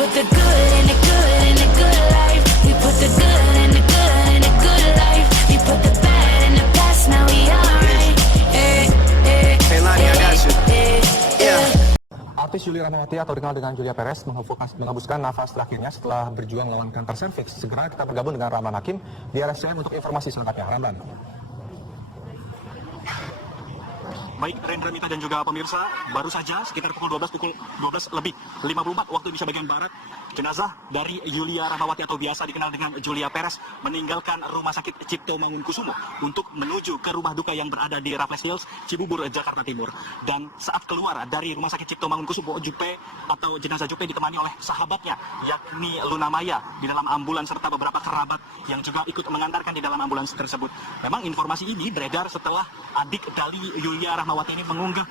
put the good in the good in the good life. We put the good in the good in the good life. We put the bad in the past, now we alright. Hey Lani, I got you. Yeah. Artis Yulia Rahmawati atau dikenal dengan Julia Perez menghembuskan nafas terakhirnya setelah berjuang melawan kanker serviks. Segera kita bergabung dengan Ramlan Hakim di RSCM untuk informasi selengkapnya. Ramlan. Baik, Rendra, Mita, dan juga pemirsa, baru saja sekitar pukul 12 lebih 54 waktu Indonesia bagian Barat, jenazah dari Yulia Rahmawati atau biasa dikenal dengan Julia Perez meninggalkan Rumah Sakit Cipto Mangunkusumo untuk menuju ke rumah duka yang berada di Raffles Hills, Cibubur, Jakarta Timur. Dan saat keluar dari Rumah Sakit Cipto Mangunkusumo, Jupe atau jenazah Jupe ditemani oleh sahabatnya, yakni Luna Maya, di dalam ambulans serta beberapa kerabat yang juga ikut mengantarkan di dalam ambulans tersebut. Memang informasi ini beredar setelah adik dari Yulia Rahmawati ini mengunggah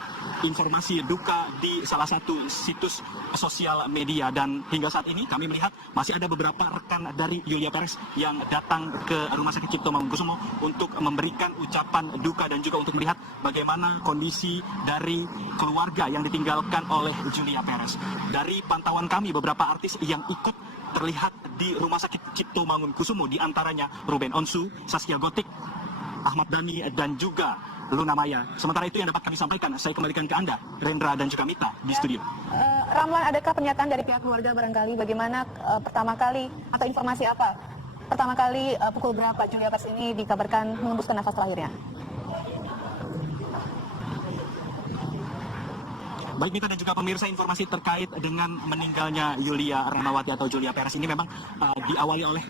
informasi duka di salah satu situs sosial media, dan hingga saat ini kami melihat masih ada beberapa rekan dari Yulia Perez yang datang ke Rumah Sakit Cipto Mangunkusumo untuk memberikan ucapan duka dan juga untuk melihat bagaimana kondisi dari keluarga yang ditinggalkan oleh Julia Perez. Dari pantauan kami, beberapa artis yang ikut terlihat di Rumah Sakit Cipto Mangunkusumo, di antaranya Ruben Onsu, Zaskia Gotik, Ahmad Dhani, dan juga Luna Maya. Sementara itu yang dapat kami sampaikan, saya kembalikan ke Anda, Rendra dan juga Mita di studio. Ramlan, adakah pernyataan dari pihak keluarga barangkali bagaimana pertama kali atau informasi apa? Pertama kali pukul berapa Julia Perez ini dikabarkan mengembuskan nafas terakhirnya? Baik, Mita dan juga pemirsa, informasi terkait dengan meninggalnya Yulia Rahmawati atau Julia Perez ini memang diawali oleh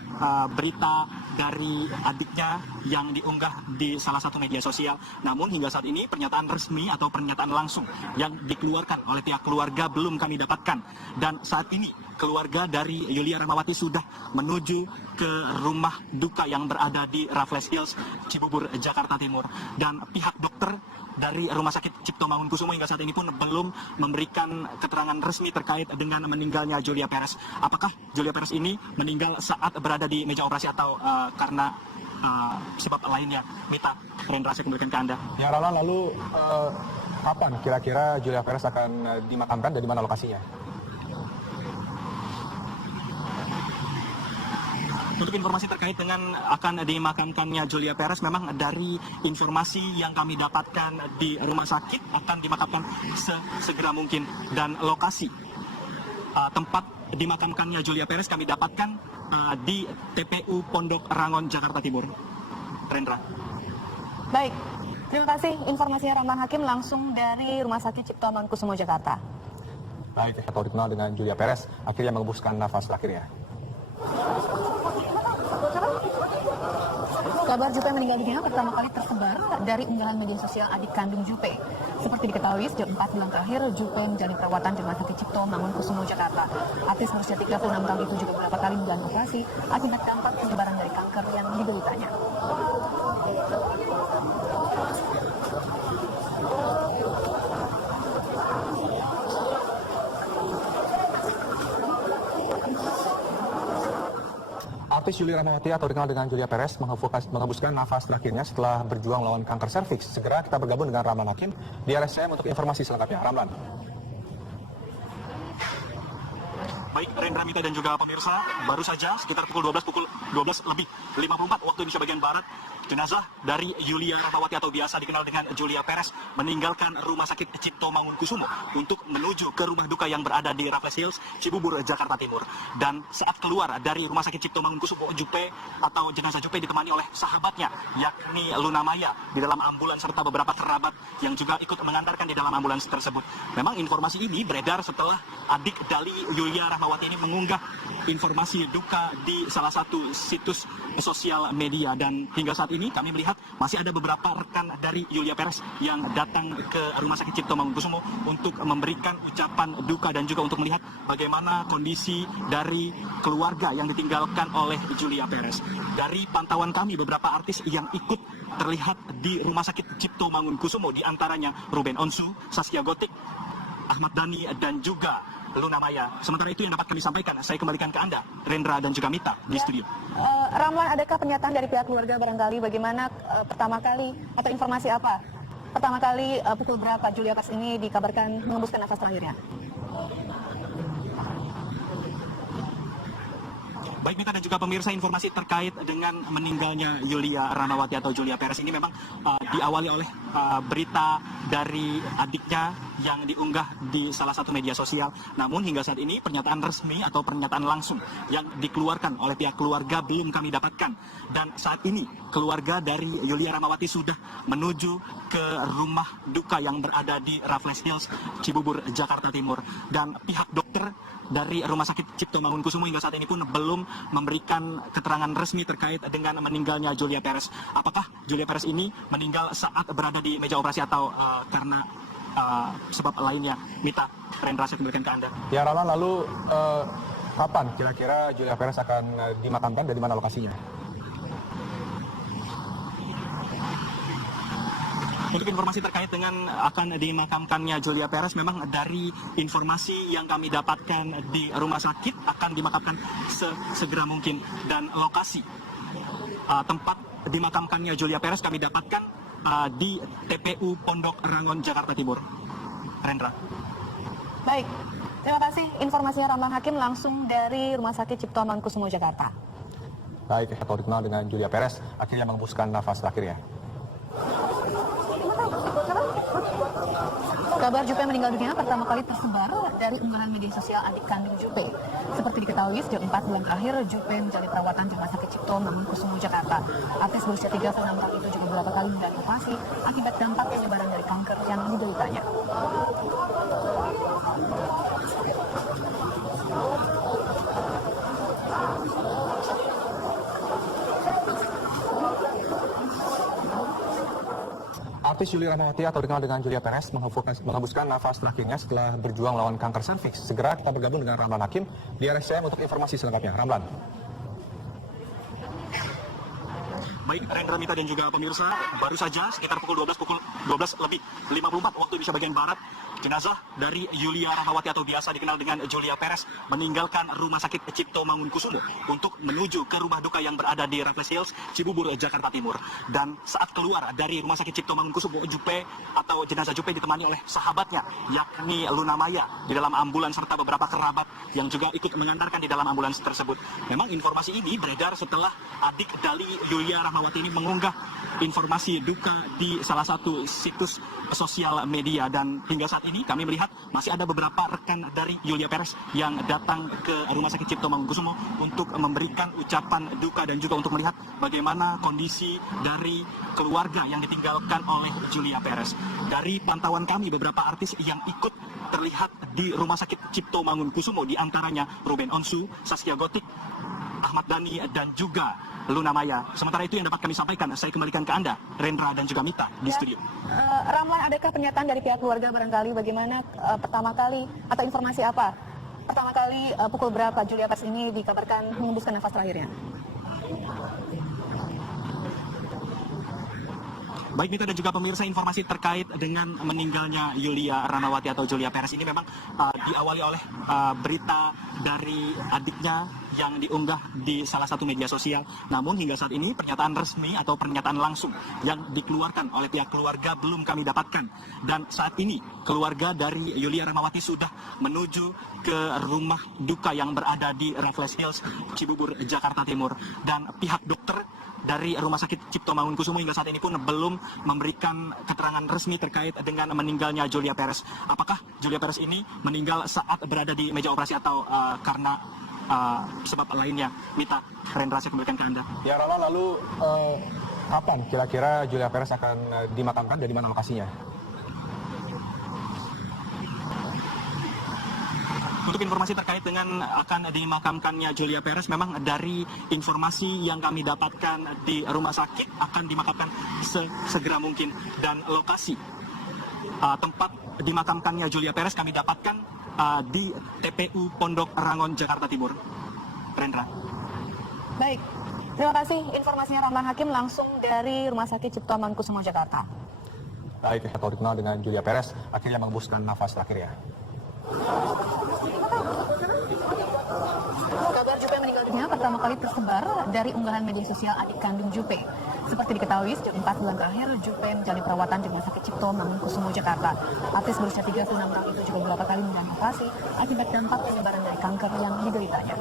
berita dari adiknya yang diunggah di salah satu media sosial. Namun hingga saat ini pernyataan resmi atau pernyataan langsung yang dikeluarkan oleh pihak keluarga belum kami dapatkan. Dan saat ini keluarga dari Yulia Rahmawati sudah menuju ke rumah duka yang berada di Raffles Hills, Cibubur, Jakarta Timur. Dan pihak dokter dari Rumah Sakit Cipto Mangunkusumo hingga saat ini pun belum memberikan keterangan resmi terkait dengan meninggalnya Julia Perez. Apakah Julia Perez ini meninggal saat berada di meja operasi atau karena sebab lainnya? Mita, Rendra, saya kembalikan ke Anda. Ya, Ramlan, lalu kapan kira-kira Julia Perez akan dimakamkan dan di mana lokasinya? Untuk informasi terkait dengan akan dimakamkannya Julia Perez, memang dari informasi yang kami dapatkan di rumah sakit akan dimakamkan segera mungkin, dan lokasi tempat dimakamkannya Julia Perez kami dapatkan di TPU Pondok Rangon, Jakarta Timur. Rendra. Baik, terima kasih informasinya Ramlan Hakim langsung dari Rumah Sakit Cipto Mangunkusumo, Jakarta. Baik, atau dikenal dengan Julia Perez akhirnya mengembuskan nafas terakhirnya. Kabar Jupe meninggal dunia pertama kali tersebar dari unggahan media sosial adik kandung Jupe. Seperti diketahui, sejak 4 bulan terakhir Jupe menjalani perawatan di Rumah Sakit Cipto Mangunkusumo, Jakarta. Artis berusia 36 tahun itu juga beberapa kali menjalani operasi akibat dampak penyebaran dari kanker yang dideritanya. Artis Yulia Rahmawati atau dikenal dengan Julia Perez menghembuskan nafas terakhirnya setelah berjuang melawan kanker serviks. Segera kita bergabung dengan Ramlan Hakim di RSCM untuk informasi selengkapnya. Ramlan. Baik, Rendra, Mita, dan juga pemirsa, baru saja sekitar pukul 12 lebih 54 waktu Indonesia bagian Barat, jenazah dari Yulia Rahmawati atau biasa dikenal dengan Julia Perez meninggalkan Rumah Sakit Cipto Mangunkusumo untuk menuju ke rumah duka yang berada di Raffles Hills, Cibubur, Jakarta Timur. Dan saat keluar dari Rumah Sakit Cipto Mangunkusumo, Jupe atau jenazah Jupe ditemani oleh sahabatnya, yakni Luna Maya, di dalam ambulans serta beberapa kerabat yang juga ikut mengantarkan di dalam ambulans tersebut. Memang informasi ini beredar setelah adik dari Yulia Rahmawati ini mengunggah informasi duka di salah satu situs sosial media, dan hingga saat ini kami melihat masih ada beberapa rekan dari Yulia Perez yang datang ke Rumah Sakit Cipto Mangunkusumo untuk memberikan ucapan duka dan juga untuk melihat bagaimana kondisi dari keluarga yang ditinggalkan oleh Julia Perez. Dari pantauan kami, beberapa artis yang ikut terlihat di Rumah Sakit Cipto Mangunkusumo, di antaranya Ruben Onsu, Zaskia Gotik, Ahmad Dhani, dan juga Luna Maya. Sementara itu yang dapat kami sampaikan, saya kembalikan ke Anda, Rendra dan juga Mita di studio. Ramlan, adakah pernyataan dari pihak keluarga barangkali bagaimana pertama kali atau informasi apa? Pertama kali pukul berapa Julia Perez ini dikabarkan mengembuskan nafas terakhirnya? Baik Mita dan juga pemirsa, informasi terkait dengan meninggalnya Yulia Rahmawati atau Julia Perez ini memang diawali oleh berita dari adiknya yang diunggah di salah satu media sosial. Namun hingga saat ini pernyataan resmi atau pernyataan langsung yang dikeluarkan oleh pihak keluarga belum kami dapatkan. Dan saat ini keluarga dari Yulia Rahmawati sudah menuju ke rumah duka yang berada di Raffles Hills, Cibubur, Jakarta Timur. Dan pihak dokter dari Rumah Sakit Cipto Mangunkusumo hingga saat ini pun belum memberikan keterangan resmi terkait dengan meninggalnya Julia Perez. Apakah Julia Perez ini meninggal saat berada di meja operasi atau karena sebab lainnya? Mita, Rendra, saya kembalikan ke Anda. Ya Rahlan, lalu kapan kira-kira Julia Perez akan dimakamkan dan di mana lokasinya? Untuk informasi terkait dengan akan dimakamkannya Julia Perez, memang dari informasi yang kami dapatkan di rumah sakit akan dimakamkan segera mungkin. Dan lokasi tempat dimakamkannya Julia Perez kami dapatkan di TPU Pondok Rangon, Jakarta Timur. Rendra. Baik, terima kasih informasinya Rahman Hakim langsung dari Rumah Sakit Cipto Mangunkusumo, Jakarta. Baik, atau dikenal dengan Julia Perez akhirnya menghembuskan nafas terakhirnya. Kabar Jupe meninggal dunia pertama kali tersebar dari unggahan media sosial adik kandung Jupe. Seperti diketahui, sejak 4 bulan terakhir Jupe menjalani perawatan di Rumah Sakit Cipto Mangunkusumo, Jakarta. Artis berusia 36 tahun itu juga beberapa kali menjalani operasi akibat dampak penyebaran dari kanker yang dideritanya. Artis Yulia Rahmawati atau dikenal dengan Julia Perez menghembuskan nafas terakhirnya setelah berjuang melawan kanker serviks. Segera kita bergabung dengan Ramlan Hakim di RSCM untuk informasi selengkapnya. Ramlan. Baik, Rendra, Mita dan juga pemirsa, baru saja sekitar pukul 12 lebih 54 waktu Indonesia bagian Barat, jenazah dari Yulia Rahmawati atau biasa dikenal dengan Julia Perez meninggalkan Rumah Sakit Cipto Mangunkusumo untuk menuju ke rumah duka yang berada di Raffles Hills, Cibubur, Jakarta Timur. Dan saat keluar dari Rumah Sakit Cipto Mangunkusumo, Jupe atau jenazah Jupe ditemani oleh sahabatnya, yakni Luna Maya, di dalam ambulans serta beberapa kerabat yang juga ikut mengantarkan di dalam ambulans tersebut. Memang informasi ini beredar setelah adik dari Yulia Rahmawati ini mengunggah informasi duka di salah satu situs sosial media. Dan hingga saat ini kami melihat masih ada beberapa rekan dari Julia Perez yang datang ke Rumah Sakit Cipto Mangunkusumo untuk memberikan ucapan duka dan juga untuk melihat bagaimana kondisi dari keluarga yang ditinggalkan oleh Julia Perez. Dari pantauan kami, beberapa artis yang ikut terlihat di Rumah Sakit Cipto Mangunkusumo, di antaranya Ruben Onsu, Zaskia Gotik, Ahmad Dhani, dan juga Luna Maya. Sementara itu yang dapat kami sampaikan, saya kembalikan ke Anda, Rendra dan juga Mita di studio. Ramlan, adakah pernyataan dari pihak keluarga barangkali bagaimana pertama kali atau informasi apa? Pertama kali pukul berapa Julia Perez ini dikabarkan menghembuskan nafas terakhirnya? Baik Mita dan juga pemirsa, informasi terkait dengan meninggalnya Yulia Rahmawati atau Julia Perez ini memang diawali oleh berita dari adiknya yang diunggah di salah satu media sosial. Namun hingga saat ini pernyataan resmi atau pernyataan langsung yang dikeluarkan oleh pihak keluarga belum kami dapatkan. Dan saat ini keluarga dari Yulia Rahmawati sudah menuju ke rumah duka yang berada di Raffles Hills, Cibubur, Jakarta Timur. Dan pihak dokter dari Rumah Sakit Cipto Mangunkusumo hingga saat ini pun belum memberikan keterangan resmi terkait dengan meninggalnya Julia Perez. Apakah Julia Perez ini meninggal saat berada di meja operasi atau karena sebab lainnya? Mita, Rendra, saya kembalikan ke Anda. Ya Rama, lalu kapan kira-kira Julia Perez akan dimakamkan dan di mana lokasinya? Untuk informasi terkait dengan akan dimakamkannya Julia Perez, memang dari informasi yang kami dapatkan di rumah sakit akan dimakamkan segera mungkin. Dan lokasi tempat dimakamkannya Julia Perez kami dapatkan di TPU Pondok Rangon, Jakarta Timur. Rendra. Baik, terima kasih informasinya Rahman Hakim langsung dari Rumah Sakit Cipto Mangunkusumo, Jakarta. Baik, atau dikenal dengan Julia Perez akhirnya menghembuskan nafas terakhirnya. Kabar Jupe meninggal dunia pertama kali tersebar dari unggahan media sosial adik kandung Jupe. Seperti diketahui, sejak 4 bulan terakhir Jupe menjalani perawatan di Rumah Sakit Cipto Mangunkusumo, Jakarta. Artis berusia 36 tahun itu juga beberapa kali menjalani operasi akibat dampak penyebaran dari kanker yang dideritanya.